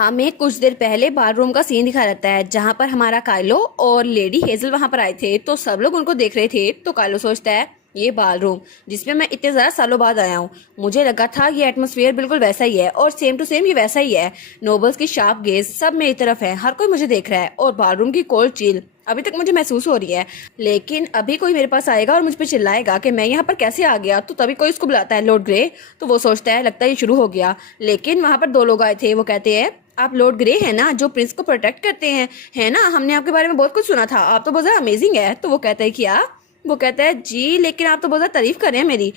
हमें कुछ देर पहले बाथरूम का सीन दिखा रहता है जहां पर हमारा काइलो और लेडी हेजल वहां पर आए थे। तो सब लोग उनको देख रहे थे। तो काइलो सोचता है ये बाथरूम जिसमें मैं इतने ज़्यादा सालों बाद आया हूँ, मुझे लगा था ये एटमॉस्फेयर बिल्कुल वैसा ही है और सेम टू सेम ये वैसा ही है। नोबल्स की शार्प गेज सब मेरी तरफ है, हर कोई मुझे देख रहा है और बाथरूम की कोल्ड चिल अभी तक मुझे महसूस हो रही है। लेकिन अभी कोई मेरे पास आएगा और मुझ पर चिल्लाएगा कि मैं यहाँ पर कैसे आ गया, तो तभी कोई उसको बुलाता है लॉर्ड ग्रे। तो वो सोचता है लगता है ये शुरू हो गया। लेकिन वहाँ पर दो लोग आए थे। वो कहते हैं आप लॉर्ड ग्रे है ना जो प्रिंस को प्रोटेक्ट करते हैं, है ना? हमने आपके बारे में बहुत कुछ सुना था, आप तो बहुत ज़्यादा अमेजिंग है। तो वो कहता है क्या? वो कहता है जी, लेकिन आप तो बहुत ज़्यादा तारीफ कर रहे हैं मेरी।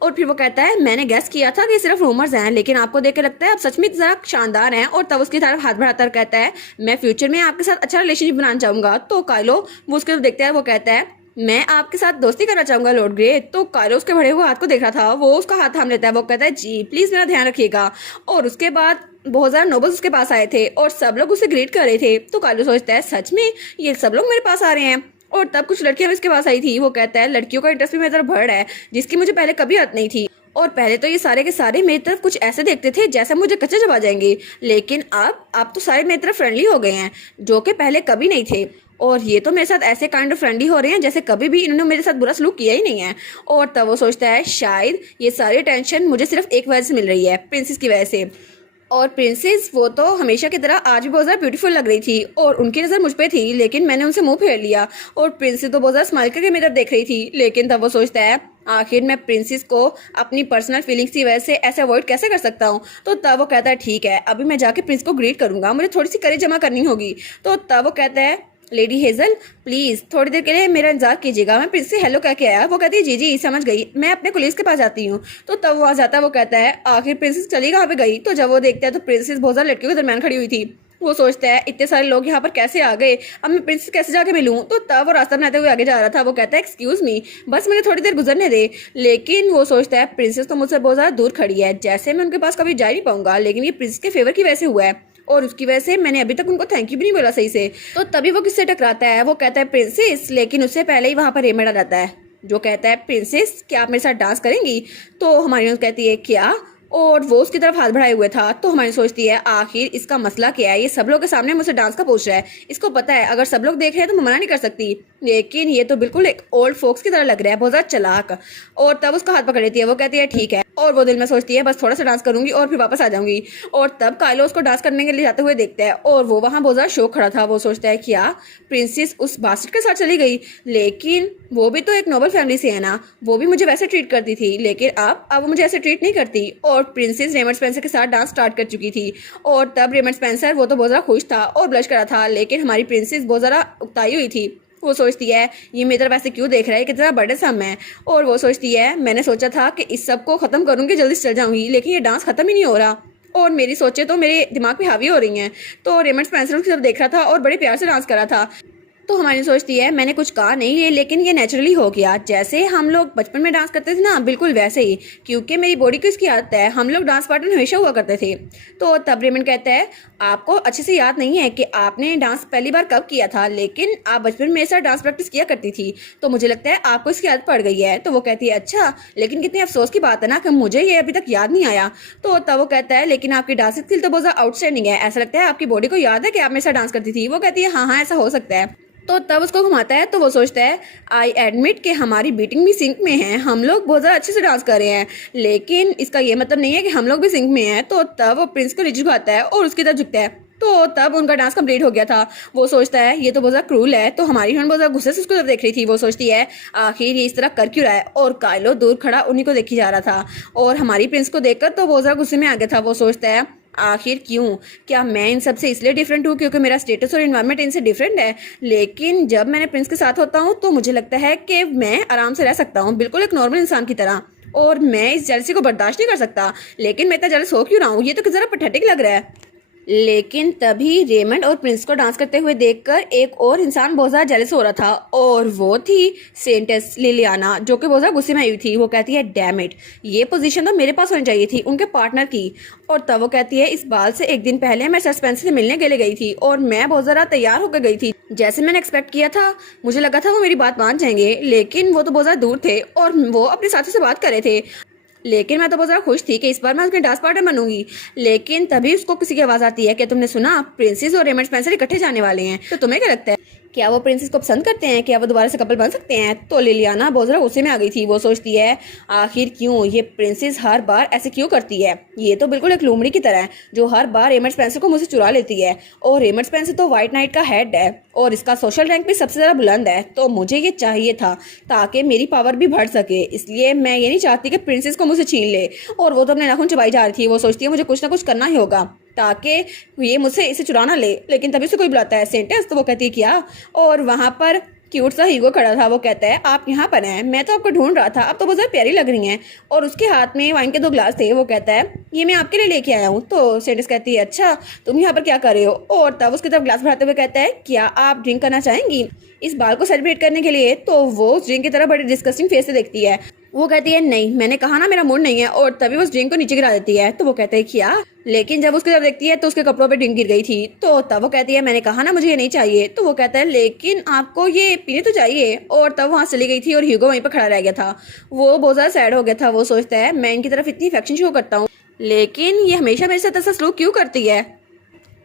और फिर वो कहता है मैंने गेस किया था कि सिर्फ रूमर्स हैं, लेकिन आपको देख के लगता है आप सच में ज़रा शानदार हैं। और तब उसकी तरफ हाथ बढ़ाकर कहता है मैं फ्यूचर में आपके साथ अच्छा रिलेशनशिप बनाना चाहूँगा। तो काइलो वो उसके तरफ देखता है, वो कहता है मैं आपके साथ दोस्ती करना चाहूंगा लॉर्ड ग्रे। तो काइलो उसके बढ़े हुए हाथ को देख रहा था, वो उसका हाथ थाम लेता है। वो कहता है जी प्लीज़ मेरा ध्यान रखिएगा। और उसके बाद बहुत ज़्यादा नोबल्स उसके पास आए थे और सब लोग उसे ग्रीट कर रहे थे। तो काइलो सोचता है सच में ये सब लोग मेरे पास आ रहे हैं। और तब कुछ लड़कियां भी उसके पास आई थी। वो कहता है लड़कियों का इंटरेस्ट भी मेरी तरफ बढ़ रहा है, जिसकी मुझे पहले कभी आदत नहीं थी। और पहले तो ये सारे के सारे मेरी तरफ कुछ ऐसे देखते थे जैसे मुझे कच्चे जब आ जाएंगे, लेकिन अब आप तो सारे मेरी तरफ फ्रेंडली हो गए हैं, जो कि पहले कभी नहीं थे। और ये तो मेरे साथ ऐसे काइंड ऑफ फ्रेंडली हो रहे हैं जैसे कभी भी इन्होंने मेरे साथ बुरा सलूक किया ही नहीं है। और तब वो सोचता है शायद ये सारी टेंशन मुझे सिर्फ एक वजह से मिल रही है, प्रिंसेस की वजह से। और प्रिंसेस वो तो हमेशा की तरह आज भी बहुत ज़्यादा ब्यूटीफुल लग रही थी और उनकी नज़र मुझ पे थी, लेकिन मैंने उनसे मुंह फेर लिया। और प्रिंसेस तो बहुत ज़्यादा स्माइल करके मेरी तरफ देख रही थी। लेकिन तब वो सोचता है आखिर मैं प्रिंसेस को अपनी पर्सनल फीलिंग्स की वजह से ऐसे अवॉइड कैसे कर सकता हूँ। तो तब वो कहता है ठीक है, अभी मैं जाके प्रिंस को ग्रीट करूंगा, मुझे थोड़ी सी करेज जमा करनी होगी। तो तब वो कहता है लेडी हेजल प्लीज़ थोड़ी देर के लिए मेरा इंतजार कीजिएगा, मैं प्रिंस से हेलो कह के आया। वो कहती है जी जी समझ गई, मैं अपने कुलीस के पास जाती हूँ। तो तब वो आ जाता है। वो कहता है आखिर प्रिंसेस चली कहाँ पे गई। तो जब वो देखता है तो प्रिंसेस बहुत सारी लड़कियों के दरमियान खड़ी हुई थी। वो सोचता है इतने सारे लोग यहाँ पर कैसे आ गए, अब मैं प्रिंसेस कैसे जाके मिलूं। तो तब वो रास्ता बनाते हुए आगे जा रहा था। वो कहता है एक्सक्यूज मी, बस मुझे थोड़ी देर गुजरने दे। लेकिन वो सोचता है प्रिंसेस तो मुझसे बहुत ज़्यादा दूर खड़ी है, जैसे मैं उनके पास कभी जा नहीं पाऊंगा। लेकिन ये प्रिंसेस के फेवर की वजह से हुआ है और उसकी वजह से मैंने अभी तक उनको थैंक यू भी नहीं बोला सही से। तो तभी वो किससे टकराता है। वो कहता है प्रिंसेस, लेकिन उससे पहले ही वहां पर रेमंड आ जाता है जो कहता है प्रिंसेस क्या आप मेरे साथ डांस करेंगी। तो हमारी कहती है क्या, और वो उसकी तरफ हाथ बढ़ाए हुए था। तो हमारी सोचती है आखिर इसका मसला क्या है, ये सब लोग के सामने मुझसे डांस का पूछ रहा है, इसको पता है अगर सब लोग देख रहे हैं तो मैं मना नहीं कर सकती। लेकिन ये तो बिल्कुल एक ओल्ड फोक्स की तरह लग रहा है, बहुत ज़्यादा चालाक। और तब उसका हाथ पकड़ लेती है। वो कहती है ठीक है, और वो दिल में सोचती है बस थोड़ा सा डांस करूंगी और फिर वापस आ जाऊंगी। और तब काइलो उसको डांस करने के लिए जाते हुए देखता है और वो वहाँ बहुत ज़्यादा शौक खड़ा था। वो सोचता है क्या प्रिंसेस उस बास्केट के साथ चली गई, लेकिन वो भी तो एक नोबल फैमिली से है ना, वो भी मुझे वैसे ट्रीट करती थी, लेकिन अब वो मुझे ऐसे ट्रीट नहीं करती। और प्रिंसेस रेमंड स्पेंसर के साथ डांस स्टार्ट कर चुकी थी। और तब रेमंड स्पेंसर वो तो बहुत ज़्यादा खुश था और ब्लश करा था, लेकिन हमारी प्रिंसेस बहुत ज़्यादा उकताई हुई थी। वो सोचती है ये मेरी तरफ ऐसे क्यों देख रहा है, कितना बड़े साम है। और वो सोचती है मैंने सोचा था कि इस सब को ख़त्म करूंगी, जल्दी से चल जाऊंगी, लेकिन ये डांस ख़त्म ही नहीं हो रहा और मेरी सोचें तो मेरे दिमाग पे हावी हो रही हैं। तो रेमंड स्पेंसर उसकी तरफ देख रहा था और बड़े प्यार से डांस कर रहा था। तो हमारी सोचती है मैंने कुछ कहा नहीं है, लेकिन ये नेचुरली हो गया, जैसे हम लोग बचपन में डांस करते थे ना, बिल्कुल वैसे ही, क्योंकि मेरी बॉडी को इसकी आदत है, हम लोग डांस पार्टनर हमेशा हुआ करते थे। तो तब रेमंड कहता है आपको अच्छे से याद नहीं है कि आपने डांस पहली बार कब किया था, लेकिन आप बचपन में मेरे साथ डांस प्रैक्टिस किया करती थी, तो मुझे लगता है आपको इसकी आदत पड़ गई है। तो वो कहती है अच्छा, लेकिन कितनी अफसोस की बात है ना कि मुझे ये अभी तक याद नहीं आया। तो तब वो कहता है लेकिन आपकी डांस स्किल तो बहुत ज़्यादा आउटस्टैंडिंग है, ऐसा लगता है आपकी बॉडी को याद है कि आप मेरे साथ डांस करती थी। वो कहती है हाँ हाँ ऐसा हो सकता है। तो तब उसको घुमाता है। तो वो सोचता है आई एडमिट कि हमारी बीटिंग भी सिंक में है, हम लोग बहुत ज़्यादा अच्छे से डांस कर रहे हैं, लेकिन इसका ये मतलब नहीं है कि हम लोग भी सिंक में हैं। तो तब वो प्रिंस को नीचे झुकाता है और उसकी तरफ झुकता है। तो तब उनका डांस कंप्लीट हो गया था। वो सोचता है ये तो बहुत ज़्यादा क्रूल है। तो हमारी बहुत ज़्यादा गुस्से से उसको जब देख रही थी। वो सोचती है आखिर ये इस तरह कर क्यों रहा है। और काइलो दूर खड़ा उन्हीं को देखी जा रहा था और हमारी प्रिंस को देखकर तो बहुत ज़्यादा गुस्से में आ गया था। वो सोचता है आखिर क्यों, क्या मैं इन सब से इसलिए डिफरेंट हूँ क्योंकि मेरा स्टेटस और इन्वायरमेंट इनसे डिफरेंट है। लेकिन जब मैंने प्रिंस के साथ होता हूँ तो मुझे लगता है कि मैं आराम से रह सकता हूँ, बिल्कुल एक नॉर्मल इंसान की तरह, और मैं इस जेलसी को बर्दाश्त नहीं कर सकता। लेकिन मैं इतना जेलस हो क्यों रहा हूँ, ये तो जरा पैथेटिक लग रहा है। लेकिन तभी रेमंड और प्रिंस को डांस करते हुए देखकर एक और इंसान बहुत ज़्यादा जेलस हो रहा था और वो थी सेंटेस लिलियाना, जो कि बहुत ज़्यादा गुस्से में आई हुई थी। वो कहती है डैम इट, ये पोजीशन तो मेरे पास होनी चाहिए थी उनके पार्टनर की। और तब वो कहती है इस बाल से एक दिन पहले मैं सस्पेंस से मिलने के लिए गई थी और मैं बहुत ज़्यादा तैयार होकर गई थी, जैसे मैंने एक्सपेक्ट किया था। मुझे लगा था वो मेरी बात मान जाएंगे, लेकिन वो तो बहुत ज़्यादा दूर थे और वो अपने साथी से बात कर रहे थे। लेकिन मैं तो बहुत ज़्यादा खुश थी कि इस बार मैं उसके डांस पार्टनर बनूंगी। लेकिन तभी उसको किसी की आवाज़ आती है कि तुमने सुना, प्रिंसेस और रेमंड स्पेंसर इकट्ठे जाने वाले हैं। तो तुम्हें क्या लगता है, क्या वो प्रिंसेस को पसंद करते हैं, क्या वो दोबारा से कपल बन सकते हैं? तो लिलियाना बहुत ज़्यादा गुस्से में आ गई थी। वो सोचती है आखिर क्यों ये प्रिंसेस हर बार ऐसे क्यों करती है, ये तो बिल्कुल एक लोमड़ी की तरह है जो हर बार रेमंड स्पेंसर को मुझसे चुरा लेती है। और रेमंड स्पेंसर तो व्हाइट नाइट का हेड है और इसका सोशल रैंक भी सबसे ज़्यादा बुलंद है, तो मुझे ये चाहिए था ताकि मेरी पावर भी बढ़ सके। इसलिए मैं ये नहीं चाहती कि प्रिंसेस को मुझसे छीन ले। और वो तो अपने नाखून चबाई जा रही थी। वो सोचती है मुझे कुछ ना कुछ करना ही होगा ताकि ये मुझसे इसे चुरा ना ले। लेकिन तभी से कोई बुलाता है सेंटेंस, तो वो कहती है क्या। और वहाँ पर क्यूट सा हीगो खड़ा था। वो कहता है आप यहाँ पर हैं, मैं तो आपको ढूंढ रहा था, आप तो बहुत ज़्यादा प्यारी लग रही हैं। और उसके हाथ में वाइन के 2 ग्लास थे। वो कहता है ये मैं आपके लिए लेके आया हूँ। तो सेंटेंस कहती है अच्छा तुम यहाँ पर क्या कर रहे हो। और तब उसकी तरफ ग्लास बढ़ाते हुए कहता है क्या आप ड्रिंक करना चाहेंगी इस बार को सेलिब्रेट करने के लिए। तो वो उस ड्रिंक की तरफ बड़ी डिस्कस्टिंग फेस से देखती है। वो कहती है नहीं, मैंने कहा ना मेरा मूड नहीं है। और तभी वो उस ड्रिंक को नीचे गिरा देती है। तो वो कहते हैं क्या। लेकिन जब उसकी तरफ देखती है तो उसके कपड़ों पे ड्रिंक गिर गई थी। तो तब वो कहती है मैंने कहा ना मुझे ये नहीं चाहिए। तो वो कहता है लेकिन आपको ये पीने तो चाहिए। और तब वहाँ चली गई थी और ह्यूगो वहीं पर खड़ा रह गया था। वो बहुत ज़्यादा सैड हो गया था। वो सोचता है मैं इनकी तरफ इतनी अफेक्शन शो करता हूँ लेकिन ये हमेशा मेरे साथ ऐसा सलूक क्यों करती है।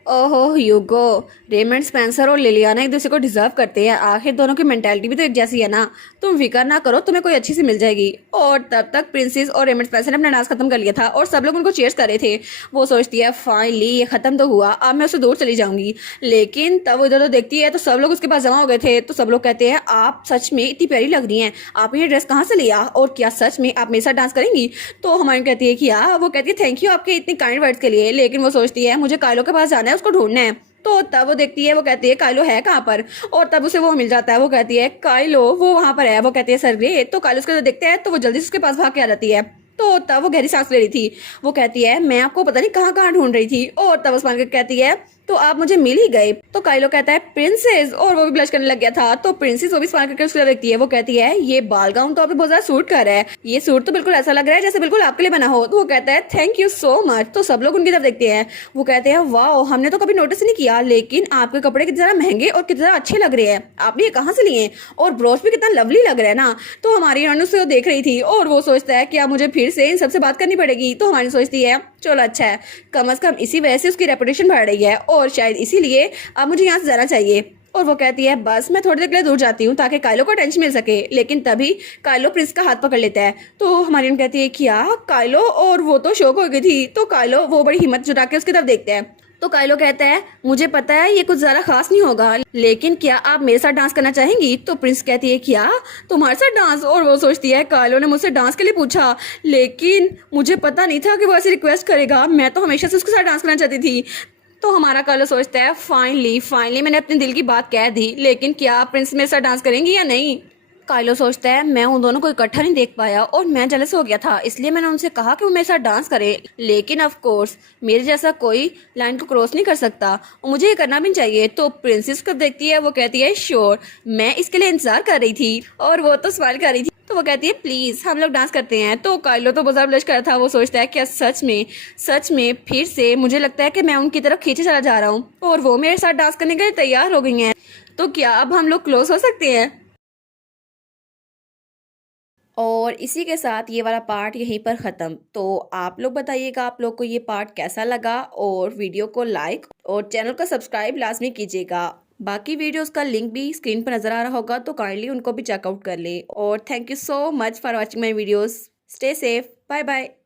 ओहो ह्यूगो, रेमंड स्पेंसर और लिलियाना एक दूसरे को डिजर्व करते हैं। आखिर दोनों की मेंटालिटी भी तो एक जैसी है ना। तुम फिक्र ना करो, तुम्हें कोई अच्छी सी मिल जाएगी। और तब तक प्रिंसेस और रेमंड स्पेंसर ने अपना डांस खत्म कर लिया था और सब लोग उनको चीयर्स कर रहे थे। वो सोचती है फाइनली ये खत्म तो हुआ, अब मैं उससे दूर चली जाऊंगी। लेकिन तब वो इधर उधर देखती है तो सब लोग उसके पास जमा हो गए थे। तो सब लोग कहते हैं आप सच में इतनी प्यारी लग रही हैं, आपने ये ड्रेस कहाँ से लिया और क्या सच में आप मेरे साथ डांस करेंगी। तो हमारी कहती है कि वो कहती है थैंक यू आपके इतने काइंड वर्ड्स के लिए। लेकिन वो सोचती है मुझे कायलो के पास जाना है, उसको ढूंढना है। तो तब वो देखती है, वो कहती है काइलो है कहाँ पर। और तब उसे वो मिल जाता है। वो कहती है काइलो वो वहां पर है। वो कहती है सरगे। तो काइलो उसको देखते हैं तो वो जल्दी से उसके पास भाग के आ जाती है। तो तब वो गहरी सांस ले रही थी। वो कहती है मैं आपको पता नहीं कहाँ कहाँ ढूंढ रही थी। और तब उस्मान कहती है तो आप मुझे मिल ही गए। तो काइलो कहता है प्रिंसेस, और वो भी ब्लश करने लग गया था। तो प्रिंसेस वो भी स्माइल करके उसको देखती है। वो कहती है ये बाल गाउन तो आप बहुत ज्यादा सूट कर रहा है, ये सूट तो बिल्कुल ऐसा लग रहा है जैसे बिल्कुल आपके लिए बना हो। तो वो कहता है थैंक यू सो मच। तो सब लोग उनकी तरफ देखते हैं। वो कहते हैं वाह हमने तो कभी नोटिस नहीं किया, लेकिन आपके कपड़े कितने ज्यादा महंगे और कितने ज्यादा अच्छे लग रहे हैं, आपने ये कहाँ से लिए, और ब्रोच भी कितना लवली लग रहा है ना। तो हमारी अनु से वो देख रही थी और वो सोचता है क्या मुझे फिर से इन सबसे बात करनी पड़ेगी। तो हमारी सोचती है चलो अच्छा है, कम से कम इसी वजह से उसकी रेपुटेशन बढ़ रही है और शायद इसीलिए अब मुझे यहाँ से जाना चाहिए। और वो कहती है बस मैं थोड़ी देर के लिए दूर जाती हूँ ताकि काइलो को टेंशन मिल सके। लेकिन तभी काइलो प्रिंस का हाथ पकड़ लेता है। तो हमारी कहती है क्या काइलो, और वो तो शौक हो गई थी। तो काइलो वो बड़ी हिम्मत जुटा के उसकी तरफ देखते हैं। तो काइलो कहता है मुझे पता है ये कुछ ज्यादा खास नहीं होगा, लेकिन क्या आप मेरे साथ डांस करना चाहेंगी। तो प्रिंस कहती है क्या तुम्हारे साथ डांस। और वो सोचती है काइलो ने मुझसे डांस के लिए पूछा, लेकिन मुझे पता नहीं था कि वो ऐसी रिक्वेस्ट करेगा, मैं तो हमेशा से उसके साथ डांस करना चाहती थी। तो हमारा काइलो सोचता है फाइनली मैंने अपने दिल की बात कह दी, लेकिन क्या प्रिंस मेरे साथ डांस करेंगी या नहीं। काइलो सोचता है मैं उन दोनों को इकट्ठा नहीं देख पाया और मैं जेलस हो गया था, इसलिए मैंने उनसे कहा कि वो मेरे साथ डांस करे। लेकिन ऑफ कोर्स मेरे जैसा कोई लाइन को क्रॉस नहीं कर सकता और मुझे ये करना भी चाहिए। तो प्रिंसेस को देखती है। वो कहती है श्योर, मैं इसके लिए इंतजार कर रही थी। और वो तो स्माइल कर रही थी। तो वो कहती है प्लीज हम लोग डांस करते हैं। तो काइलो तो बहुत ब्लश कर रहा था। वो सोचता है क्या सच में फिर से मुझे लगता है कि मैं उनकी तरफ खींचे चला जा रहा हूँ और वो मेरे साथ डांस करने के लिए तैयार हो गई हैं। तो क्या अब हम लोग क्लोज हो सकते हैं। और इसी के साथ ये वाला पार्ट यहीं पर ख़त्म। तो आप लोग बताइएगा आप लोग को ये पार्ट कैसा लगा, और वीडियो को लाइक और चैनल को सब्सक्राइब लाजमी कीजिएगा। बाकी वीडियोस का लिंक भी स्क्रीन पर नज़र आ रहा होगा, तो काइंडली उनको भी चेकआउट कर ले। और thank you so much for watching my videos. Stay safe, bye bye.